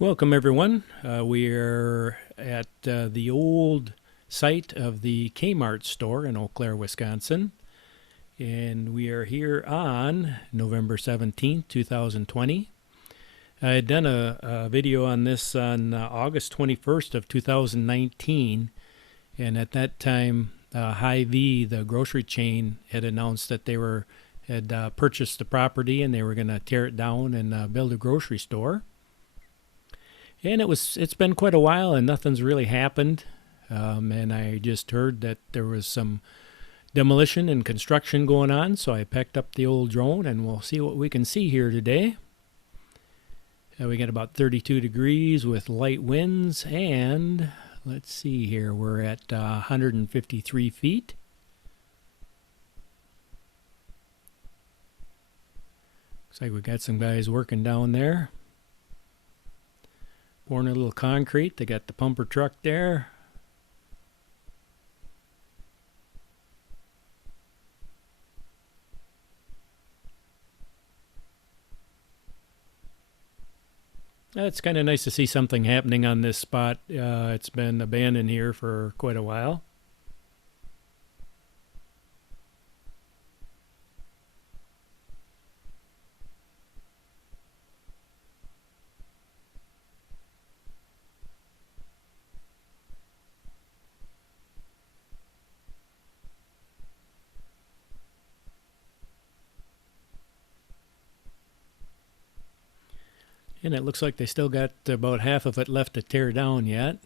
Welcome, everyone. We are at the old site of the K-Mart store in Eau Claire, Wisconsin. And we are here on November 17th, 2020. I had done a video on this on August 21st of 2019. And at that time, Hy-Vee, the grocery chain, had announced that had purchased the property and they were going to tear it down and build a grocery store. And it's been quite a while and nothing's really happened. And I just heard that there was some demolition and construction going on, so I picked up the old drone and we'll see what we can see here today. We got about 32 degrees with light winds, and let's see here, we're at 153 feet. Looks like we got some guys working down there. Pouring a little concrete. They got the pumper truck there. It's kind of nice to see something happening on this spot. It's been abandoned here for quite a while. And it looks like they still got about half of it left to tear down yet.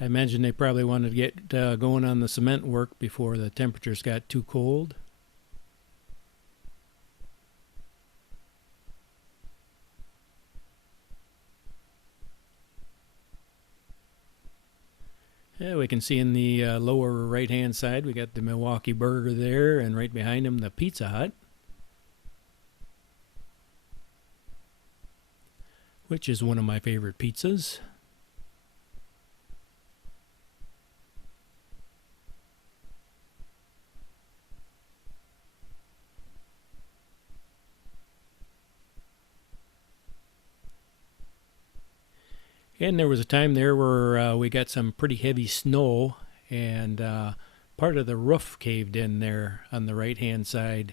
I imagine they probably wanted to get going on the cement work before the temperatures got too cold. Yeah, we can see in the lower right hand side we got the Milwaukee Burger there, and right behind him the Pizza Hut, which is one of my favorite pizzas. And there was a time there where we got some pretty heavy snow, and part of the roof caved in there on the right hand side.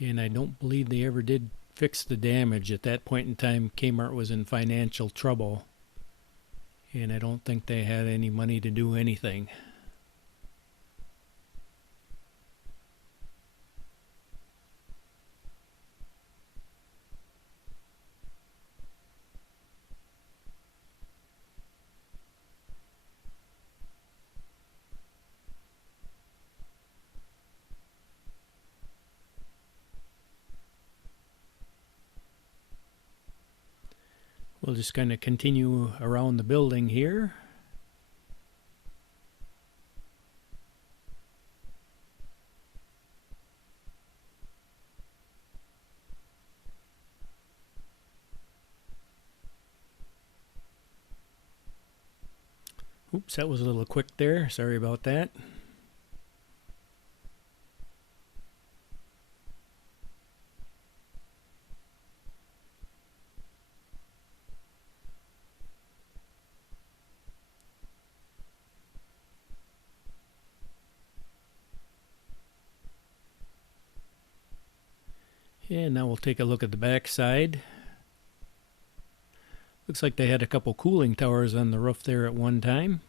And I don't believe they ever did fix the damage. At that point in time, K-Mart was in financial trouble, and I don't think they had any money to do anything. We'll just kind of continue around the building here. Oops, that was a little quick there. Sorry about that. And now we'll take a look at the back side. Looks like they had a couple cooling towers on the roof there at one time.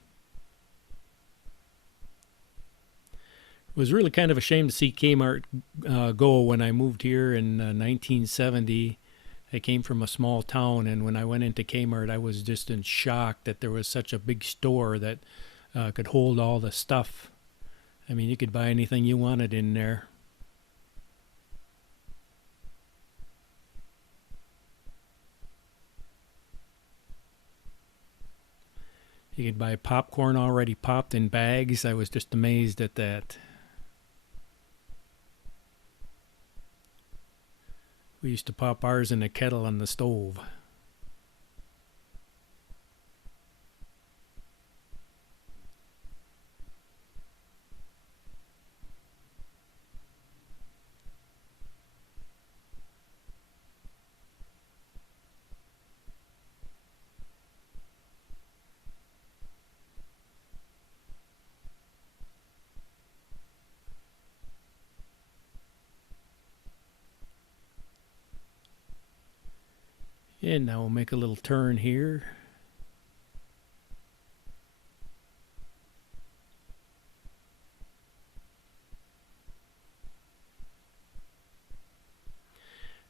It was really kind of a shame to see Kmart go when I moved here in 1970. I came from a small town, and when I went into Kmart, I was just in shock that there was such a big store that could hold all the stuff. I mean, you could buy anything you wanted in there. You could buy popcorn already popped in bags. I was just amazed at that. We used to pop ours in a kettle on the stove. And now we'll make a little turn here.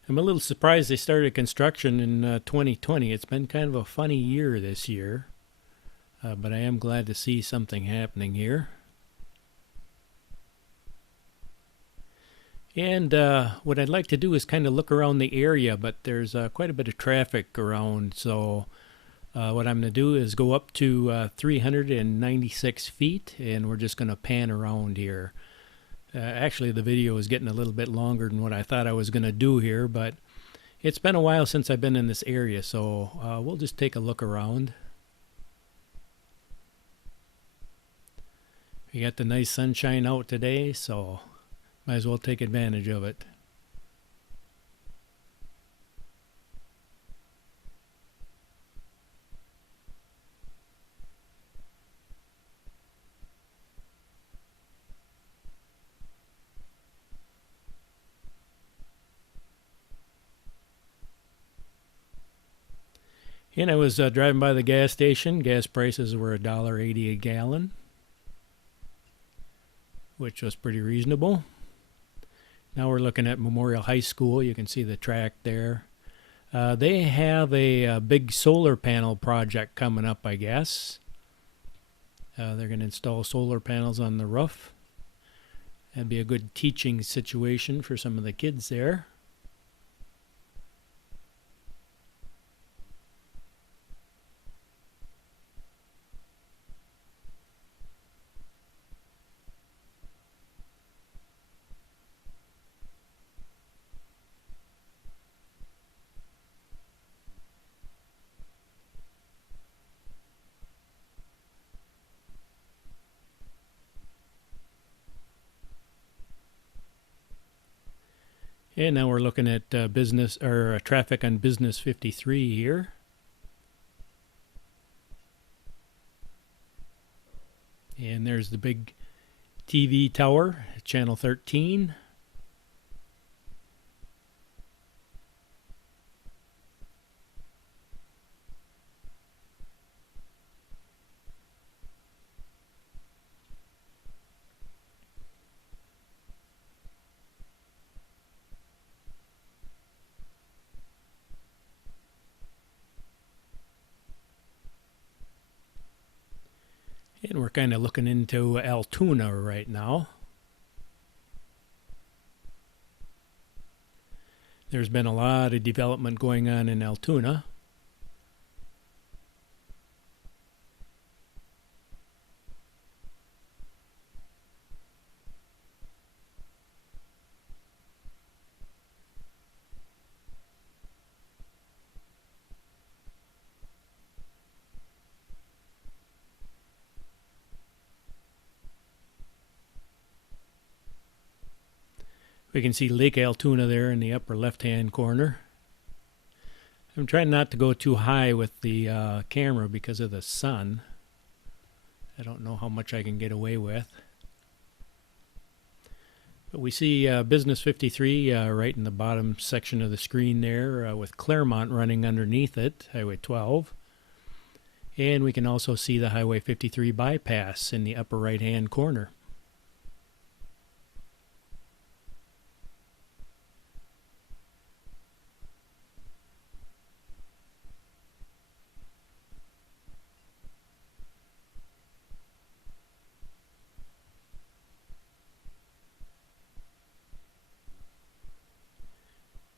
I'm a little surprised they started construction in 2020. It's been kind of a funny year this year, but I am glad to see something happening here. And what I'd like to do is kind of look around the area, but there's quite a bit of traffic around, so what I'm going to do is go up to 396 feet, and we're just going to pan around here. Actually, the video is getting a little bit longer than what I thought I was going to do here, but it's been a while since I've been in this area, so we'll just take a look around. We got the nice sunshine out today, so might as well take advantage of it. And I was driving by the gas station. Gas prices were $1.80 a gallon, which was pretty reasonable. Now we're looking at Memorial High School. You can see the track there. They have a big solar panel project coming up, I guess. They're going to install solar panels on the roof. That'd be a good teaching situation for some of the kids there. And now we're looking at traffic on Business 53 here. And there's the big TV tower, channel 13. And we're kind of looking into Altoona right now. There's been a lot of development going on in Altoona. We can see Lake Altoona there in the upper left-hand corner. I'm trying not to go too high with the camera because of the sun. I don't know how much I can get away with. But we see Business 53 right in the bottom section of the screen there with Claremont running underneath it, Highway 12. And we can also see the Highway 53 bypass in the upper right-hand corner.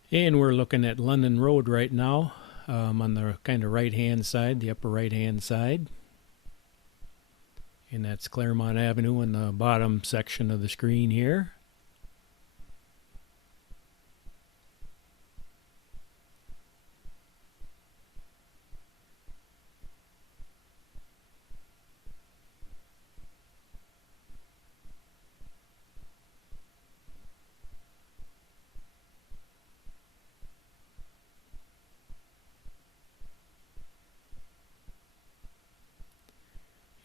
And we're looking at London Road right now on the kind of right-hand side, the upper right-hand side. And that's Claremont Avenue in the bottom section of the screen here.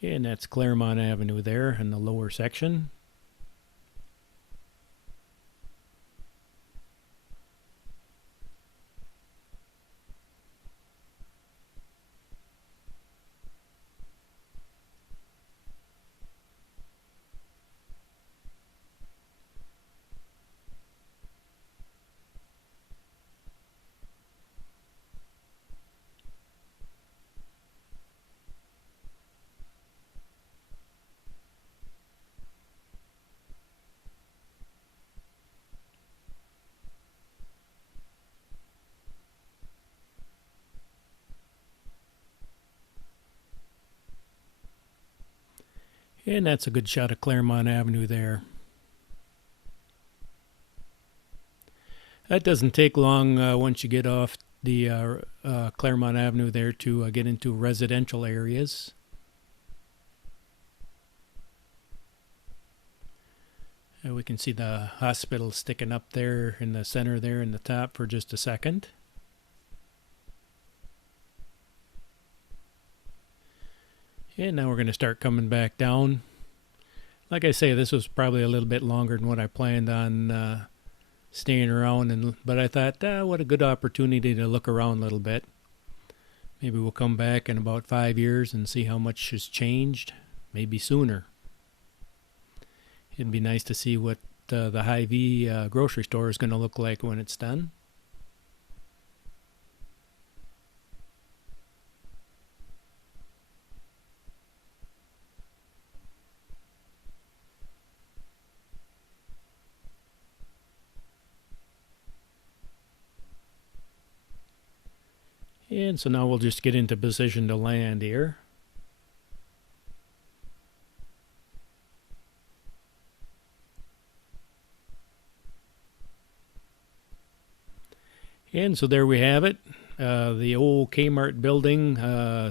And that's Claremont Avenue there in the lower section. And that's a good shot of Claremont Avenue there. That doesn't take long once you get off the Claremont Avenue there to get into residential areas. We can see the hospital sticking up there in the center there in the top for just a second. And now we're going to start coming back down. Like I say, this was probably a little bit longer than what I planned on staying around, but I thought, what a good opportunity to look around a little bit. Maybe we'll come back in about 5 years and see how much has changed, maybe sooner. It'd be nice to see what the Hy-Vee grocery store is going to look like when it's done. And so now we'll just get into position to land here. And so there we have it. The old K-Mart building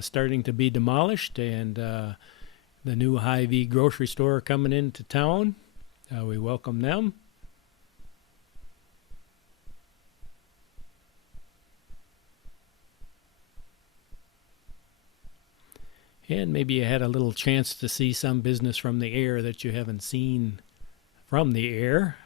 starting to be demolished, and the new Hy-Vee grocery store coming into town. We welcome them. And maybe you had a little chance to see some business from the air that you haven't seen from the air.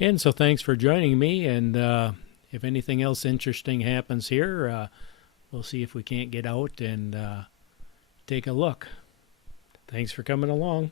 And so thanks for joining me, and if anything else interesting happens here, we'll see if we can't get out and take a look. Thanks for coming along.